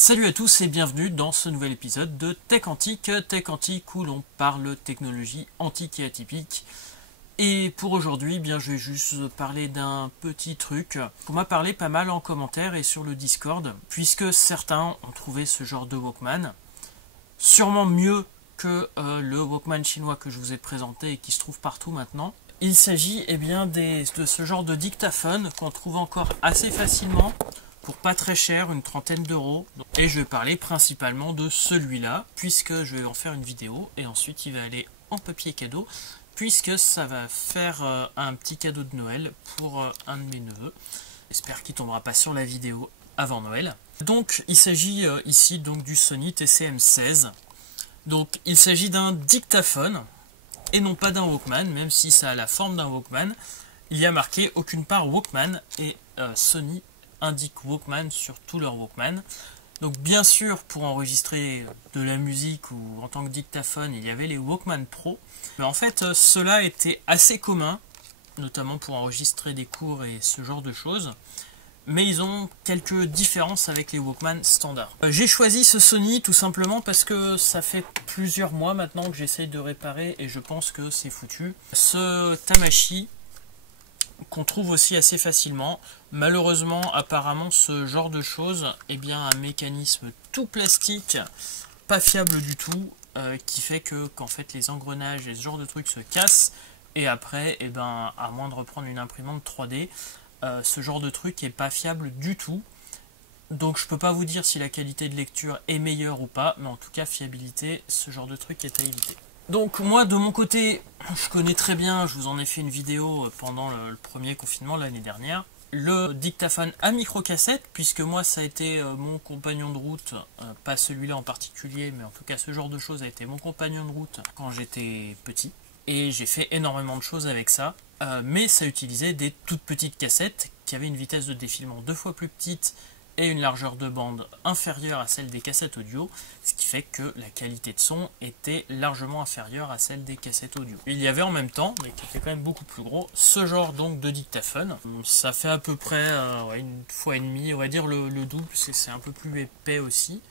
Salut à tous et bienvenue dans ce nouvel épisode de Tech Antique où l'on parle technologie antique et atypique. Et pour aujourd'hui, je vais juste parler d'un petit truc qu'on m'a parlé pas mal en commentaire et sur le Discord, puisque certains ont trouvé ce genre de Walkman sûrement mieux que le Walkman chinois que je vous ai présenté et qui se trouve partout maintenant. Il s'agit de ce genre de dictaphone qu'on trouve encore assez facilement pour pas très cher, une trentaine d'euros. Et je vais parler principalement de celui-là, puisque je vais en faire une vidéo et ensuite il va aller en papier cadeau, puisque ça va faire un petit cadeau de Noël pour un de mes neveux. J'espère qu'il tombera pas sur la vidéo avant Noël. Donc il s'agit ici donc du Sony TCM16. Donc il s'agit d'un dictaphone et non pas d'un Walkman, même si ça a la forme d'un Walkman. Il y a marqué aucune part Walkman et Sony indique Walkman sur tous leurs Walkman. Donc bien sûr, pour enregistrer de la musique ou en tant que dictaphone, il y avait les Walkman Pro. Mais en fait, cela était assez commun, notamment pour enregistrer des cours et ce genre de choses. Mais ils ont quelques différences avec les Walkman standards. J'ai choisi ce Sony tout simplement parce que ça fait plusieurs mois maintenant que j'essaye de réparer et je pense que c'est foutu. Ce Tamashi, qu'on trouve aussi assez facilement. Malheureusement, apparemment, ce genre de choses, un mécanisme tout plastique, pas fiable du tout, qui fait qu'en fait les engrenages et ce genre de trucs se cassent, et après, à moins de reprendre une imprimante 3D, ce genre de truc est pas fiable du tout. Donc je peux pas vous dire si la qualité de lecture est meilleure ou pas, mais en tout cas fiabilité, ce genre de truc est à éviter. Donc moi de mon côté, je connais très bien, je vous en ai fait une vidéo pendant le premier confinement l'année dernière, le dictaphone à microcassette, puisque moi ça a été mon compagnon de route, pas celui-là en particulier, mais en tout cas ce genre de choses a été mon compagnon de route quand j'étais petit, et j'ai fait énormément de choses avec ça, mais ça utilisait des toutes petites cassettes qui avaient une vitesse de défilement 2 fois plus petite, et une largeur de bande inférieure à celle des cassettes audio, ce qui fait que la qualité de son était largement inférieure à celle des cassettes audio. Il y avait en même temps, mais qui était quand même beaucoup plus gros, ce genre donc de dictaphone. Ça fait à peu près une fois et demie, on va dire le double, c'est un peu plus épais aussi,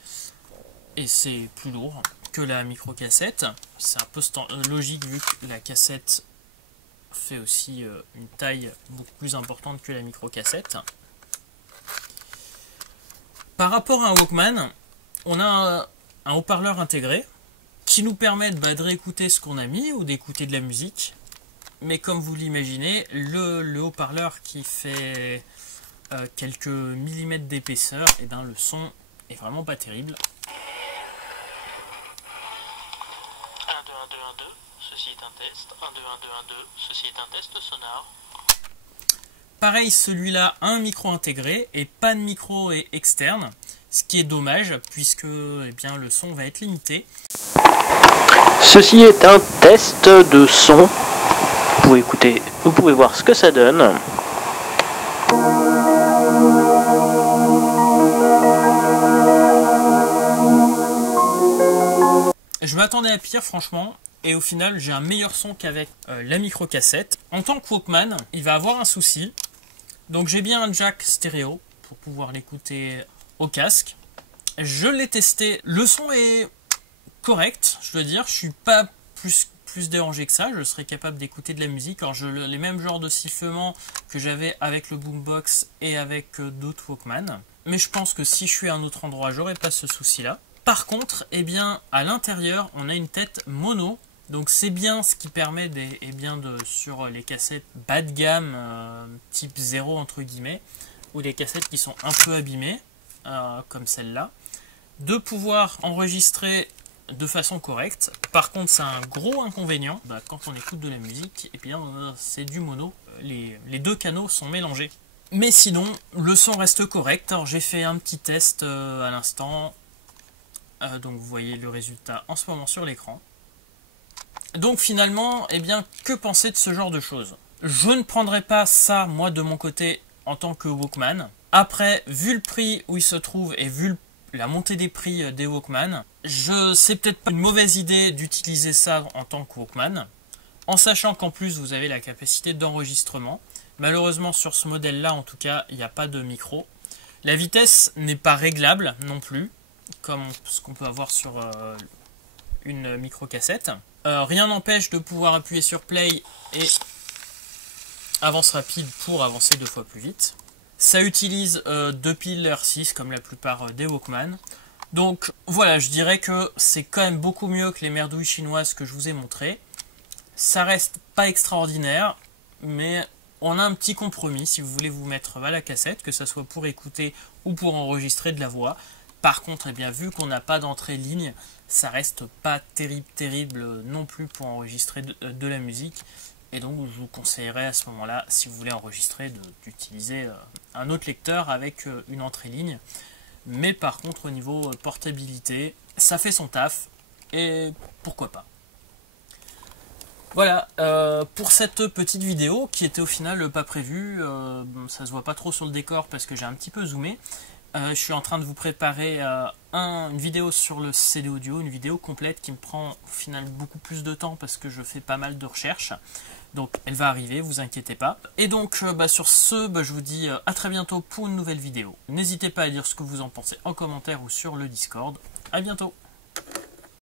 et c'est plus lourd que la micro-cassette. C'est un peu logique vu que la cassette fait aussi une taille beaucoup plus importante que la micro-cassette. Par rapport à un Walkman, on a un haut-parleur intégré qui nous permet de réécouter ce qu'on a mis ou d'écouter de la musique. Mais comme vous l'imaginez, le haut-parleur qui fait quelques millimètres d'épaisseur, le son est vraiment pas terrible. 1, 2, 1, 2, 1, 2, ceci est un test. 1, 2, 1, 2, 1, 2, ceci est un test sonore. Pareil, celui-là a un micro intégré et pas de micro externe, ce qui est dommage puisque le son va être limité. Ceci est un test de son. Vous pouvez écouter, vous pouvez voir ce que ça donne. Je m'attendais à pire franchement. Et au final, j'ai un meilleur son qu'avec la micro-cassette. En tant que Walkman, il va avoir un souci. Donc j'ai bien un jack stéréo pour pouvoir l'écouter au casque. Je l'ai testé. Le son est correct, je dois dire. Je suis pas plus dérangé que ça. Je serais capable d'écouter de la musique. Alors les mêmes genres de sifflements que j'avais avec le boombox et avec d'autres Walkman. Mais je pense que si je suis à un autre endroit, j'aurais pas ce souci-là. Par contre, à l'intérieur, on a une tête mono. Donc c'est bien ce qui permet sur les cassettes bas de gamme type 0 entre guillemets, ou les cassettes qui sont un peu abîmées, comme celle-là, de pouvoir enregistrer de façon correcte. Par contre c'est un gros inconvénient, quand on écoute de la musique, c'est du mono, les deux canaux sont mélangés. Mais sinon, le son reste correct. Alors j'ai fait un petit test à l'instant, donc vous voyez le résultat en ce moment sur l'écran. Donc finalement, que penser de ce genre de choses? Je ne prendrai pas ça, moi, de mon côté, en tant que Walkman. Après, vu le prix où il se trouve et vu la montée des prix des Walkman, c'est peut-être pas une mauvaise idée d'utiliser ça en tant que Walkman, en sachant qu'en plus, vous avez la capacité d'enregistrement. Malheureusement, sur ce modèle-là, en tout cas, il n'y a pas de micro. La vitesse n'est pas réglable non plus. comme ce qu'on peut avoir sur une micro-cassette. Rien n'empêche de pouvoir appuyer sur play et avance rapide pour avancer 2 fois plus vite. Ça utilise 2 piles R6 comme la plupart des Walkman. Donc voilà, je dirais que c'est quand même beaucoup mieux que les merdouilles chinoises que je vous ai montrées. Ça reste pas extraordinaire, mais on a un petit compromis si vous voulez vous mettre à la cassette, que ce soit pour écouter ou pour enregistrer de la voix. Par contre, eh bien, vu qu'on n'a pas d'entrée ligne, ça reste pas terrible non plus pour enregistrer de la musique. Et donc je vous conseillerais à ce moment-là, si vous voulez enregistrer, d'utiliser un autre lecteur avec une entrée ligne. Mais par contre, au niveau portabilité, ça fait son taf, et pourquoi pas. Voilà, pour cette petite vidéo, qui était au final pas prévue, ça se voit pas trop sur le décor parce que j'ai un petit peu zoomé. Je suis en train de vous préparer une vidéo sur le CD audio, une vidéo complète qui me prend au final beaucoup plus de temps parce que je fais pas mal de recherches. Donc elle va arriver, vous inquiétez pas. Et donc sur ce, je vous dis à très bientôt pour une nouvelle vidéo. N'hésitez pas à dire ce que vous en pensez en commentaire ou sur le Discord. À bientôt.